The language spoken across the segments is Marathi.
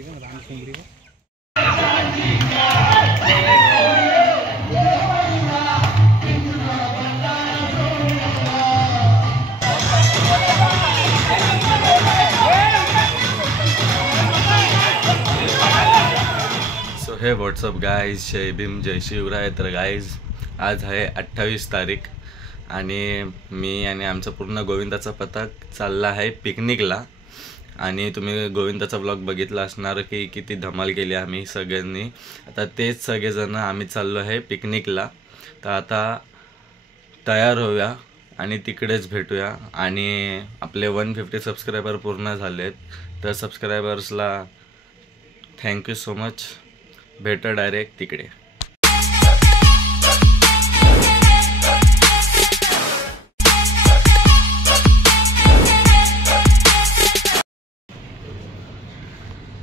सो हे व्हॉट्सअप गाईज, जय भीम जय शिवराय। तर गाईज आज आहे 28 तारीख आणि मी आणि आमचा पूर्ण गोविंदाचा पथक चालला आहे पिकनिकला। आणि तुम्ही गोविंदाचा ब्लॉग बघितला असणार की किती धमाल केली आम्ही सगळ्यांनी। आता तेच सगळेजण आम्ही चाललो आहे पिकनिकला। तर आता तयार होऊया आणि तिकडेच भेटूया। आणि आपले 150 सबस्क्रायबर पूर्ण झालेत, तर सबस्क्रायबर्सला थँक्यू सो मच। भेटा डायरेक्ट तिकडे।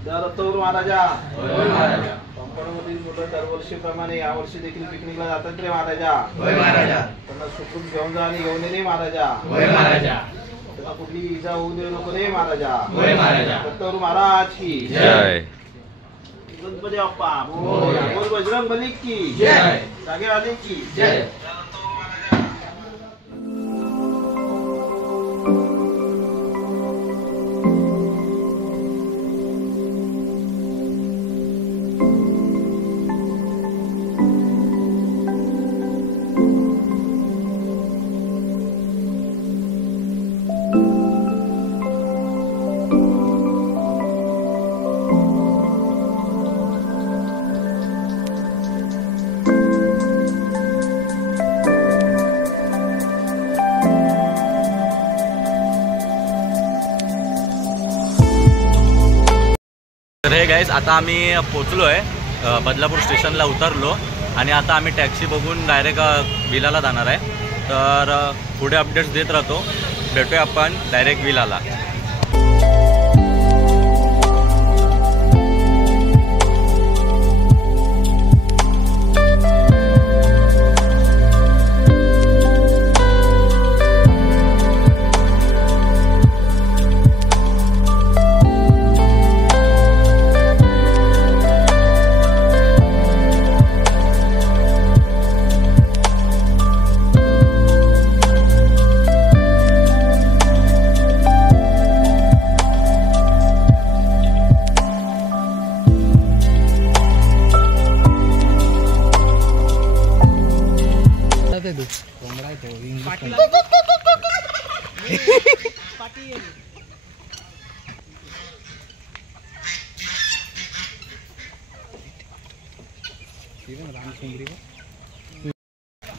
दत्तगुरु महाराजा कंपनीमधील मुलं दरवर्षीप्रमाणे यावर्षी देखील पिकनिकला जातात रे महाराजा। त्यांना सुखरूप घेऊन जा आणि घेऊन ये रे महाराजा। त्यांना कुठली इजा होऊ देऊ नको रे महाराजा। दत्तगुरु महाराज की जय। गणपती बाप्पा बोल, बजरंग बली की जय, जागेवाले की जय। तर हे गाईज आता आम्ही पोचलो आहे, बदलापूर स्टेशनला उतरलो आणि आता आम्ही टॅक्सी बघून डायरेक्ट विलाला जाणार आहे। तर पुढे अपडेट्स देत राहतो, भेटूया आपण डायरेक्ट विलाला।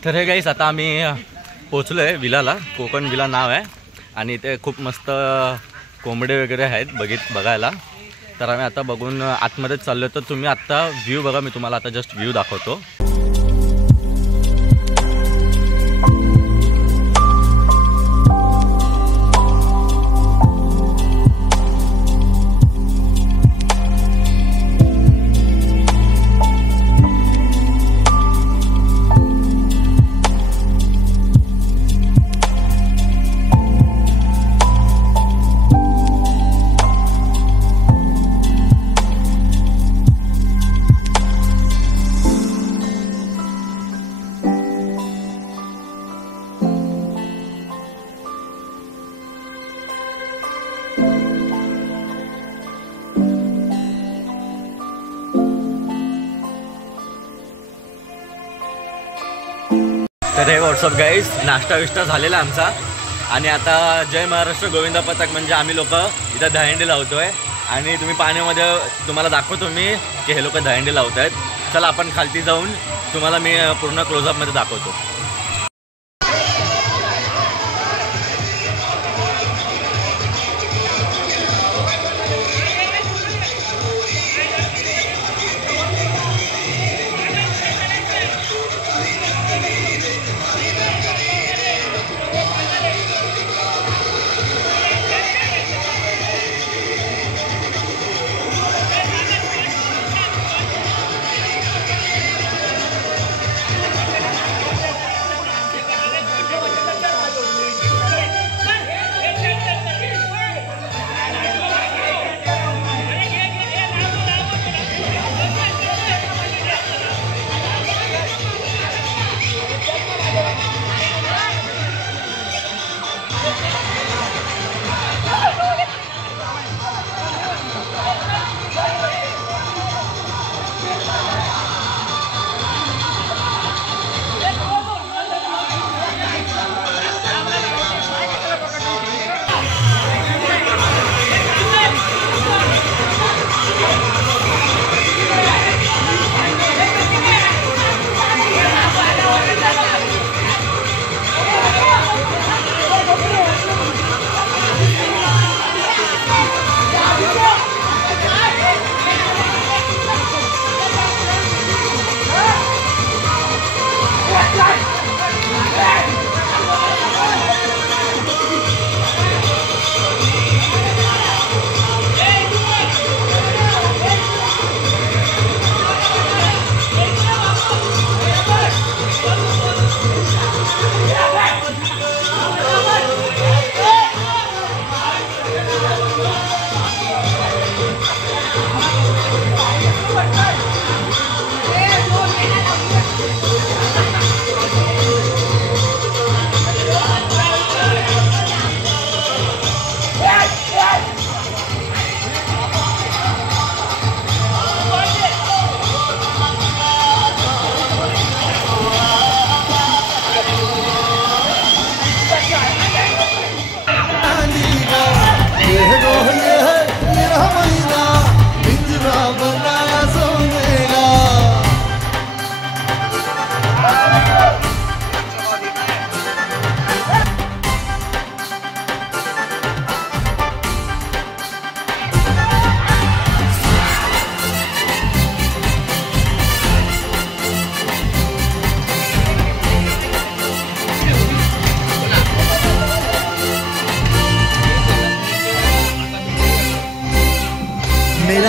तर हे गाईस आता आम्ही पोचलो आहे विलाला। कोकण विला नाव आहे आणि इथे खूप मस्त कोंबडे वगैरे आहेत बघायला। तर आम्ही आता बघून आतमध्येच चाललो। तर तुम्ही आत्ता व्ह्यू बघा, मी तुम्हाला आता जस्ट व्ह्यू दाखवतो। तर हे व्हॉट्सअप गाईज, नाश्ता विष्टा झालेला आमचा आणि आता जय महाराष्ट्र गोविंदा पथक म्हणजे आम्ही लोक इथं दहीहंडी लावतोय। आणि तुम्ही पाण्यामध्ये तुम्हाला दाखवतो मी की हे लोक दहीहंडी लावत आहेत। चला आपण खालती जाऊन तुम्हाला मी पूर्ण क्लोजअपमध्ये दाखवतो।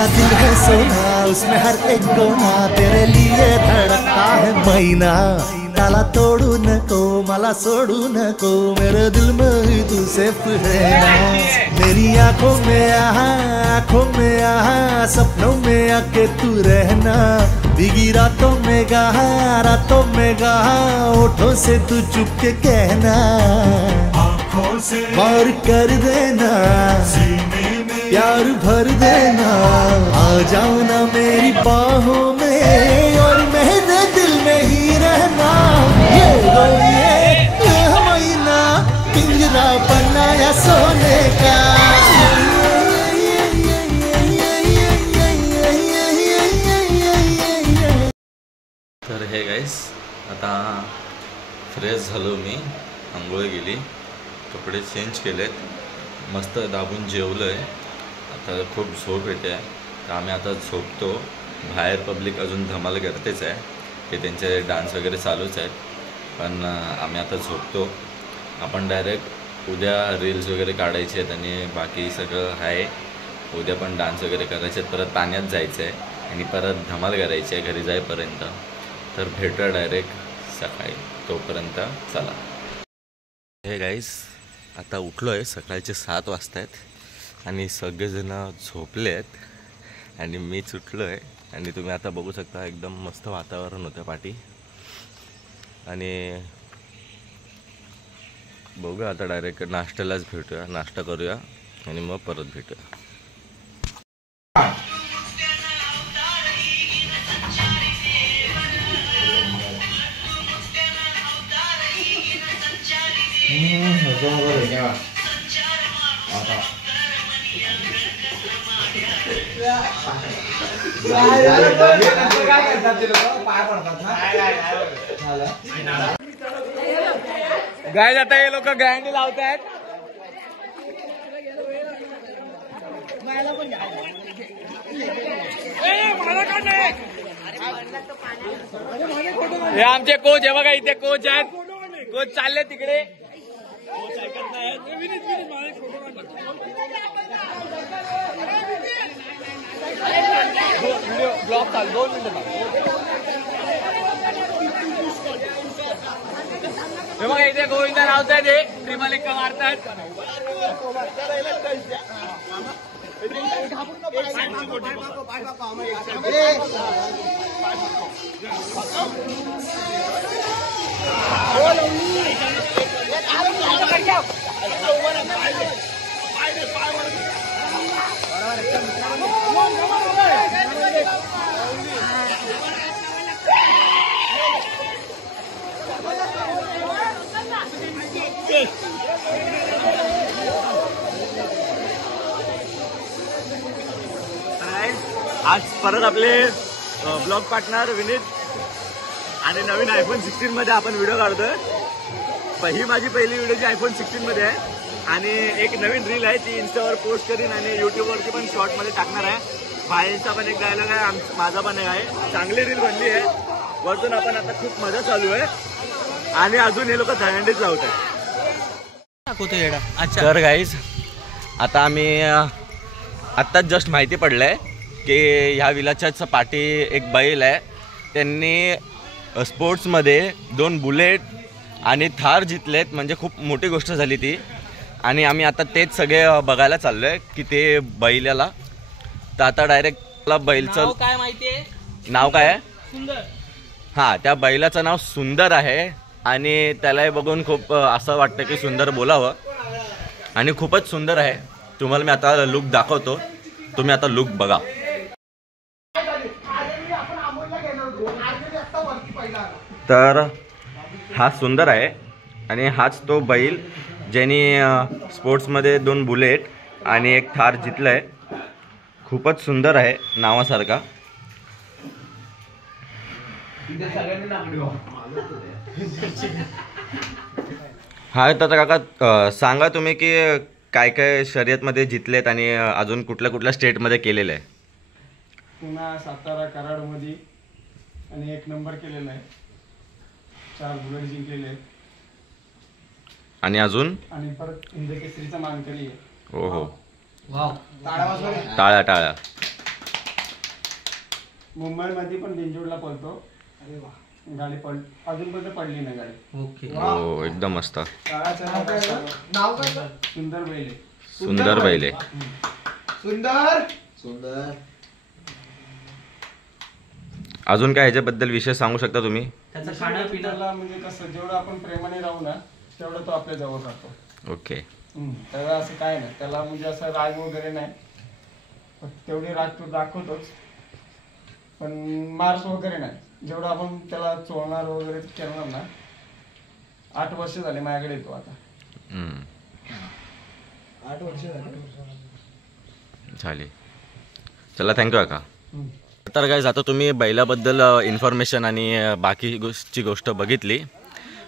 दिल है सोना, उसमें हर एक कोना तेरे लिए धड़कता है मैना. ताला तोड़ू नको, मला सोडू नको, मेरे दिल में ही तू सिर्फ है ना. मेरी आंखों में यहाँ सपनों में आके तू रहना. भीगी रातों में कहा होठों से तू चुप के कहना. आँखों से वार कर देना, प्यार भर देना. आ जाना मेरी बाहों में और मेरे दिल में ही रहना. ये महीना पिंजरा बनाया सोने का. तर हे गाईस, आता फ्रेश झालो मी, आंघोळ गेली, कपडे चेंज केलेत, मस्त दाबून जेवलो आहे. आता खूप झोप येते आहे, तर आम्ही आता झोपतो. बाहेर पब्लिक अजून धमाल करतेच आहे, ते त्यांचे डान्स वगैरे चालूच आहेत, पण आम्ही आता झोपतो. आपण डायरेक्ट उद्या रील्स वगैरे काढायचे आहेत आणि बाकी सगळं आहे. उद्या पण डान्स वगैरे करायचे आहेत, परत पाण्यात जायचं आहे आणि परत धमाल करायची आहे घरी जाईपर्यंत. तर भेटूया डायरेक्ट सकाळी, तोपर्यंत चला. हे गाईस, आता उठलो आहे, सकाळचे 7 वाजता आहेत आणि सगळेजण झोपले आहेत आणि मीच उठलो आहे. आणि तुम्ही आता बघू शकता एकदम मस्त वातावरण होतं पाठी. आणि बघूया आता डायरेक्ट नाश्त्यालाच भेटूया, नाश्ता करूया आणि मग परत भेटूया. गाय जाता हे लोक गँडी लावतायत. हे आमचे कोच आहे बघा, इथे कोच आहेत, कोच चालले तिकडे. व्हिडिओ ब्लॉग चाल 2 मिनिटं. हे बघा इथे गोविंदा रावतायत, हे ट्रिपल एक मारतात. आज परत आपले ब्लॉग पार्टनर विनीत आणि नवीन iPhone 16 मध्ये आपण व्हिडिओ काढतोय. ही माझी पहिली व्हिडिओ जी iPhone 16 मध्ये आहे आणि एक नवीन रील आहे ती इन्स्टावर पोस्ट करीन आणि युट्यूबवरती पण शॉर्ट मध्ये टाकणार आहे. भाईंचा पण एक डायलॉग आहे, माझा पण एक आहे. चांगली रील बनली आहे. वरतून आपण आता खूप मजा चालू आहे आणि अजून हे लोक दहंडीच लावत आहेत. तर गाईज, आता आम्ही आत्ताच जस्ट माहिती पडलंय की ह्या विलाच्याच पाठी एक बैल आहे, त्यांनी स्पोर्ट्समध्ये 2 बुलेट आणि थार जितलेत. म्हणजे खूप मोठी गोष्ट झाली ती. आणि आम्ही आता तेच सगळे बघायला चाललो आहे की ते बैलाला. तर आता डायरेक्ट बैलचं काय माहितीये, नाव काय आहे? सुंदर. हां, त्या बैलाचं नाव सुंदर आहे आणि त्यालाही बघून खूप असं वाटतं की सुंदर बोलावं आणि खूपच सुंदर आहे. तुम्हाला मी आता लुक दाखवतो, तुम्ही आता लुक बघा. तर हा सुंदर आहे आणि हाच तो बैल ज्यांनी स्पोर्ट्समध्ये 2 बुलेट आणि एक थार जितलं आहे. खूपच सुंदर आहे, नावासारखा. हा तर काका, सांगा तुम्ही की काय काय शर्यतमध्ये जितलेत आणि अजून कुठल्या कुठल्या स्टेटमध्ये केलेलं आहे? पुन्हा सातारा कराडमध्ये आणि 1 नंबर केलेला आहे. 4 बुलेट जिंकलेले आहेत आणि अजून आणि परत हिंदकेसरीचा मानकरी आहे. हो हो, वाव, टाळ्या टाळ्या. मुंबईमध्ये पण बिंजोडला पळतो. गाडी अजूनपर्यंत पडली नाही गाडी. ओके. हो एकदम मस्त. नाव काय? सुंदर बैले. सुंदर बैले. सुंदर सुंदर. अजून काय ह्याच्याबद्दल विषय सांगू शकता तुम्ही? त्याचं खाणं पिणं त्याला म्हणजे कसं जेवढं आपण प्रेमाने राहू ना तेवढं तो आपल्या जवळ राहतो. ओके. त्याला असं काय नाही, त्याला म्हणजे असं राग वगैरे नाही. तेवढी राग तो दाखवतोच, पण मार्क्स वगैरे नाही. जेवढं आपण त्याला चोळणार वगैरे करणार ना. 8 वर्ष झाले माझ्याकडे येतो आता. 8 वर्ष झाले. चला थँक्यू काका. तर काय आता तुम्ही बैलाबद्दल इन्फॉर्मेशन आणि बाकी गोष्ट बघितली.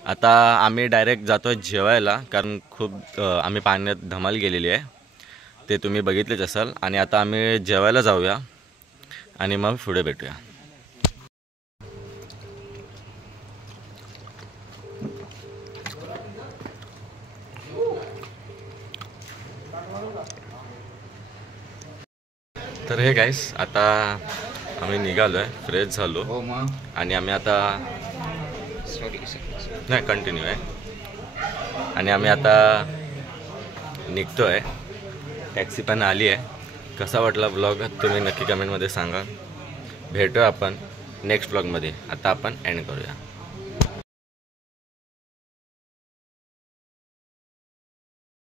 आता आम्ही डायरेक्ट जातो आहे जेवायला, कारण खूप आम्ही पाण्यात धमाल गेलेली आहे, ते तुम्ही बघितलेच असाल. आणि आता आम्ही जेवायला जाऊया आणि मग पुढे भेटूया. तर हे गाईस आता आम्ही निघालो आहे, फ्रेश झालो. हो मग. आणि आम्ही आता नाही कंटिन्यू आहे. आणि आम्ही आता निघतो आहे. टॅक्सी पण आली आहे. कसा वाटला ब्लॉग तुम्ही नक्की कमेंटमध्ये सांगा. भेटूया आपण नेक्स्ट ब्लॉगमध्ये. आता आपण एंड करूया.